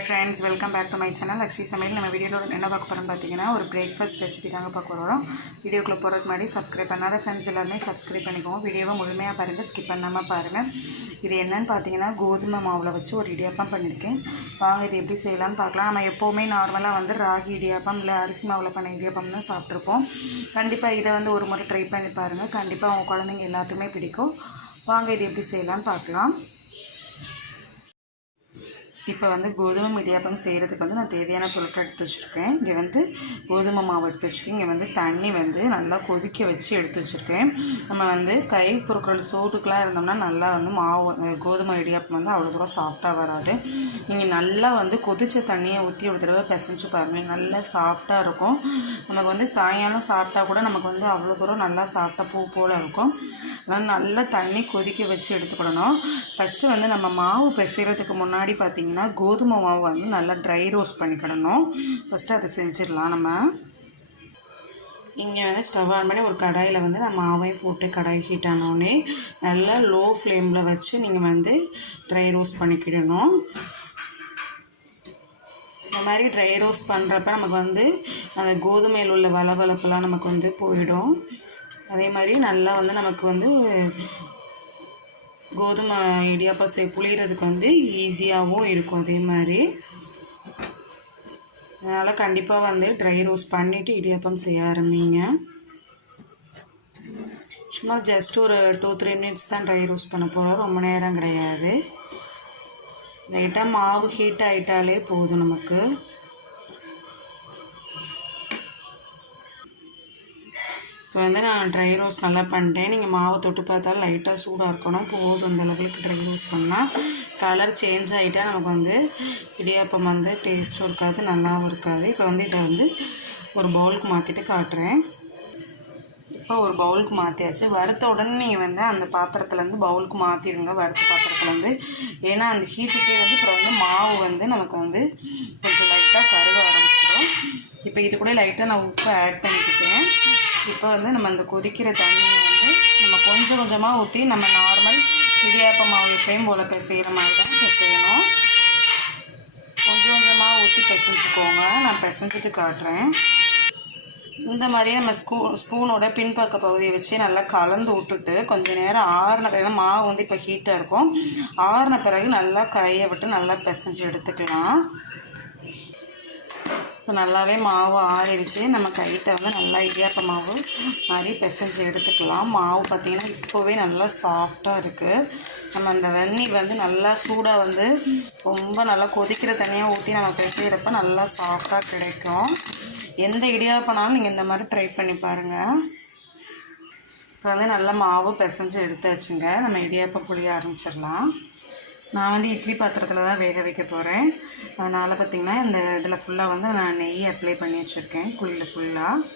Hi friends, welcome back to my channel. Lakshmi Samayil நம்ம வீடியோல என்ன பார்க்க போறோம்னு பாத்தீங்கன்னா ஒரு பிரேக்ஃபாஸ்ட் ரெசிபி தாங்க பார்க்க போறோம். வீடியோக்குள்ள போறதுக்கு முன்னாடி Subscribe பண்ணாத फ्रेंड्स எல்லாரும் Subscribe பண்ணிக்கோங்க. வீடியோவை முழுமையா பாருங்க, ஸ்கிப் பண்ணாம பாருங்க. இது என்னன்னு பாத்தீங்கன்னா கோதுமை மாவுல வச்சு ஒரு இடியாப்பம் பண்ணிருக்கேன். வாங்க இது எப்படி செய்யலாம்னு பார்க்கலாம். நம்ம எப்பவுமே நார்மலா வந்து ராகி இடியாப்பம் இல்ல அரிசி மாவுல பண்ண இடியாப்பம் தான் சாப்பிட்டுருப்போம். கண்டிப்பா இத வந்து ஒரு முறை ட்ரை பண்ணி பாருங்க. கண்டிப்பா உங்க குழந்தைங்க எல்லாத்துக்குமே பிடிக்கும். வாங்க இது எப்படி செய்யலாம்னு பார்க்கலாம். இப்போ வந்து கோதுமை இடியாப்பம் செய்கிறதுக்கு வந்து நான் தேவையான பொருட்கள் எடுத்து வச்சுருக்கேன். இங்கே வந்து கோதுமை மாவு எடுத்து வச்சுருக்கேன். இங்கே வந்து தண்ணி வந்து நல்லா கொதிக்க வச்சு எடுத்து வச்சுருக்கேன். நம்ம வந்து கை பொருட்கள் சோட்டுக்கெலாம் இருந்தோம்னா நல்லா வந்து மாவு கோதுமை இடியாப்பம் வந்து அவ்வளோ தூரம் சாஃப்டாக வராது. நீங்கள் நல்லா வந்து கொதித்த தண்ணியை ஊற்றி ஒரு தடவை பிசைஞ்சு பாருங்கள், நல்லா சாஃப்டாக இருக்கும். நமக்கு வந்து சாயங்காலம் சாப்பிட்டா கூட நமக்கு வந்து அவ்வளோ தூரம் நல்லா சாஃப்டாக பூ போல் இருக்கும். அதனால் நல்லா தண்ணி கொதிக்க வச்சு எடுத்துக்கிடணும். ஃபஸ்ட்டு வந்து நம்ம மாவு பிசைகிறதுக்கு முன்னாடி பார்த்திங்கன்னா கோதுமை மாவு வந்து நல்லா ட்ரை ரோஸ்ட் பண்ணிக்கிடணும். ஃபஸ்ட்டு அதை செஞ்சிடலாம். நம்ம இங்கே வந்து ஸ்டவ் ஆன் பண்ணி ஒரு கடாயில் வந்து நான் மாவையும் போட்டு கடாய் ஹீட் ஆனோடனே நல்லா லோ ஃப்ளேமில் வச்சு நீங்கள் வந்து ட்ரை ரோஸ்ட் பண்ணிக்கிடணும். இந்த மாதிரி ட்ரை ரோஸ்ட் பண்ணுறப்ப நமக்கு வந்து அந்த கோதுமையில் உள்ள வளவளப்பெல்லாம் நமக்கு வந்து போயிடும். அதே மாதிரி நல்லா வந்து நமக்கு வந்து கோதுமை இடியாப்பம் புளியறதுக்கு வந்து ஈஸியாகவும் இருக்கும். அதே மாதிரி அதனால் கண்டிப்பாக வந்து ட்ரை ரோஸ்ட் பண்ணிவிட்டு இடியாப்பம் செய்ய ஆரம்பிங்க. சும்மா ஜஸ்ட் ஒரு 2-3 மினிட்ஸ் தான் ட்ரை ரோஸ்ட் பண்ண போகிறோம், ரொம்ப நேரம் கிடையாது. லைட்டாக மாவு ஹீட் ஆகிட்டாலே போதும் நமக்கு. இப்போ வந்து நான் ட்ரை ரோஸ்ட் நல்லா பண்ணிட்டேன். நீங்கள் மாவை தொட்டு பார்த்தாலும் லைட்டாக சூடாக இருக்கணும், போதும். அந்த லெவலுக்கு ட்ரை ரோஸ்ட் பண்ணால் கலர் சேஞ்ச் ஆகிட்டால் நமக்கு வந்து இடியாப்பம் வந்து டேஸ்ட்டும் இருக்காது, நல்லாவும் இருக்காது. இப்போ வந்து இதை வந்து ஒரு பவுலுக்கு மாற்றிட்டு காட்டுறேன். இப்போ ஒரு பவுலுக்கு மாற்றியாச்சு. வறுத்த உடனே நீங்கள் வந்து அந்த பாத்திரத்துலேருந்து பவுலுக்கு மாற்றிடுங்க, வறுத்த பாத்திரத்துலேருந்து. ஏன்னா அந்த ஹீட்டுக்கே வந்து அப்புறம் வந்து மாவு வந்து நமக்கு வந்து கொஞ்சம் லைட்டாக கருக ஆரம்பிச்சிடும். இப்போ இது கூட லைட்டாக நான் உப்பு ஆட் பண்ணிக்கிட்டேன். இப்போ வந்து நம்ம அந்த கொதிக்கிற தண்ணியை வந்து நம்ம கொஞ்சம் கொஞ்சமாக ஊற்றி நம்ம நார்மல் இடியாப்ப மாவு எப்பயும் போல் பிசைகிற மாதிரி தான் பிசையணும். கொஞ்சம் கொஞ்சமாக ஊற்றி பிசைஞ்சுக்கோங்க. நான் பிசைஞ்சிட்டு காட்டுறேன். இந்த மாதிரியே நம்ம ஸ்பூனோட பின்பக்க பகுதியை வச்சு நல்லா கலந்து விட்டுட்டு கொஞ்சம் நேரம் ஆறின பிறகு மாவு வந்து இப்போ ஹீட்டாக இருக்கும். ஆறின பிறகு நல்லா கையை விட்டு நல்லா பிசைஞ்சு எடுத்துக்கலாம். இப்போ நல்லாவே மாவு ஆறிடுச்சு. நம்ம கைட்ட வந்து நல்லா இடியாப்ப மாவு மாதிரி பிசைஞ்சு எடுத்துக்கலாம். மாவு பார்த்திங்கன்னா இப்போவே நல்லா சாஃப்டாக இருக்குது. நம்ம அந்த வெந்நீர் வந்து நல்லா சூடாக வந்து ரொம்ப நல்லா கொதிக்கிற தண்ணியாக ஊற்றி நம்ம பிசைகிறப்ப நல்லா சாஃப்டாக கிடைக்கும். எந்த இடியாப்பனாலும் நீங்கள் இந்த மாதிரி ட்ரை பண்ணி பாருங்கள். இப்போ வந்து நல்லா மாவு பிசைஞ்சு எடுத்தாச்சுங்க. நம்ம இடியாப்பம் புளிய ஆரம்பிச்சிடலாம். நான் வந்து இட்லி பாத்திரத்தில் தான் வேக வைக்க போகிறேன். அதனால் பார்த்திங்கன்னா இந்த இதில் ஃபுல்லாக வந்து நான் நெய் அப்ளை பண்ணி வச்சுருக்கேன், குழியில் ஃபுல்லாக.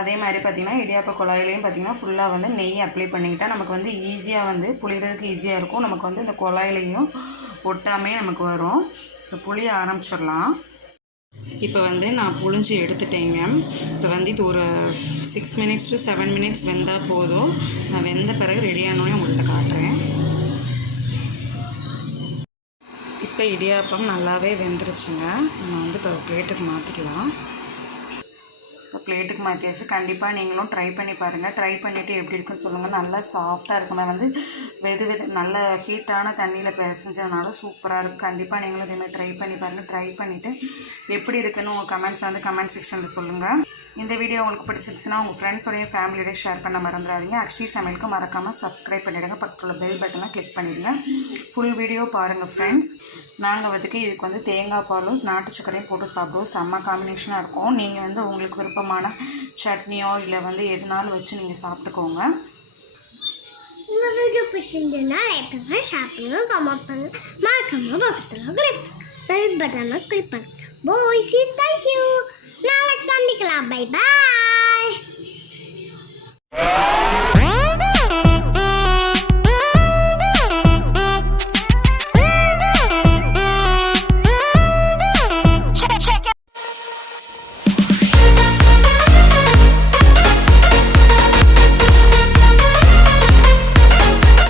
அதே மாதிரி பார்த்திங்கன்னா இடியாப்ப குழாயிலையும் பார்த்திங்கன்னா ஃபுல்லாக வந்து நெய் அப்ளை பண்ணிக்கிட்டால் நமக்கு வந்து ஈஸியாக வந்து புளிகிறதுக்கு ஈஸியாக இருக்கும். நமக்கு வந்து இந்த குழாயிலையும் ஒட்டாமே நமக்கு வரும். இப்போ புளிய ஆரம்பிச்சிடலாம். இப்போ வந்து நான் புளிஞ்சு எடுத்துட்டேங்க. இப்போ வந்து இது ஒரு 6 மினிட்ஸ் to 7 மினிட்ஸ் வெந்தால் போதும். நான் வெந்த பிறகு ரெடியானோடனே உங்கள்கிட்ட காட்டுறேன். இப்போ இடியாப்பம் நல்லாவே வெந்துருச்சுங்க. நம்ம வந்து இப்போ பிளேட்டுக்கு மாற்றிக்கலாம். இப்போ பிளேட்டுக்கு மாற்றியாச்சு. கண்டிப்பாக நீங்களும் ட்ரை பண்ணி பாருங்கள். ட்ரை பண்ணிவிட்டு எப்படி இருக்குன்னு சொல்லுங்கள். நல்லா சாஃப்டாக இருக்கும். நான் வந்து நல்ல ஹீட்டான தண்ணியில் பிசைஞ்சதுனால சூப்பராக இருக்குது. கண்டிப்பாக நீங்களும் இதேமாதிரி ட்ரை பண்ணி பாருங்கள். ட்ரை பண்ணிவிட்டு எப்படி இருக்குன்னு உங்கள் கமெண்ட்ஸ் வந்து கமெண்ட் செக்ஷனில் சொல்லுங்கள். இந்த வீடியோ உங்களுக்கு பிடிச்சிருச்சுன்னா உங்கள் ஃப்ரெண்ட்ஸோடைய ஃபேமிலியோட ஷேர் பண்ண மறந்துடாதீங்க. அக்ஷி சமையலுக்கு மறக்காமல் சப்ஸ்கிரைப் பண்ணிவிடுங்க. பக்கத்தில் உள்ள பெல் பட்டனை கிளிக் பண்ணிவிடுங்க. ஃபுல் வீடியோ பாருங்கள் ஃப்ரெண்ட்ஸ். நாங்கள் வந்துட்டு இதுக்கு வந்து தேங்காய் பாலும் நாட்டு சக்கரையும் போட்டு சாப்பிடுவோம். செம்ம காம்பினேஷனாக இருக்கும். நீங்கள் வந்து உங்களுக்கு விருப்பமான சட்னியோ இல்லை வந்து எதுனாலும் வச்சு நீங்கள் சாப்பிட்டுக்கோங்க. இந்த வீடியோ பிடிச்சிருந்ததுன்னா லைக் பண்ணுங்க, ஷேர் பண்ணுங்க, கமெண்ட் பண்ணுங்க, மறக்காம பக்கத்தில் பெல் பட்டனை கிளிக் பண்ணுங்க. பாய், சி தேங்க்யூ. நாளைக்கு சந்திக்கலாம். Bye bye.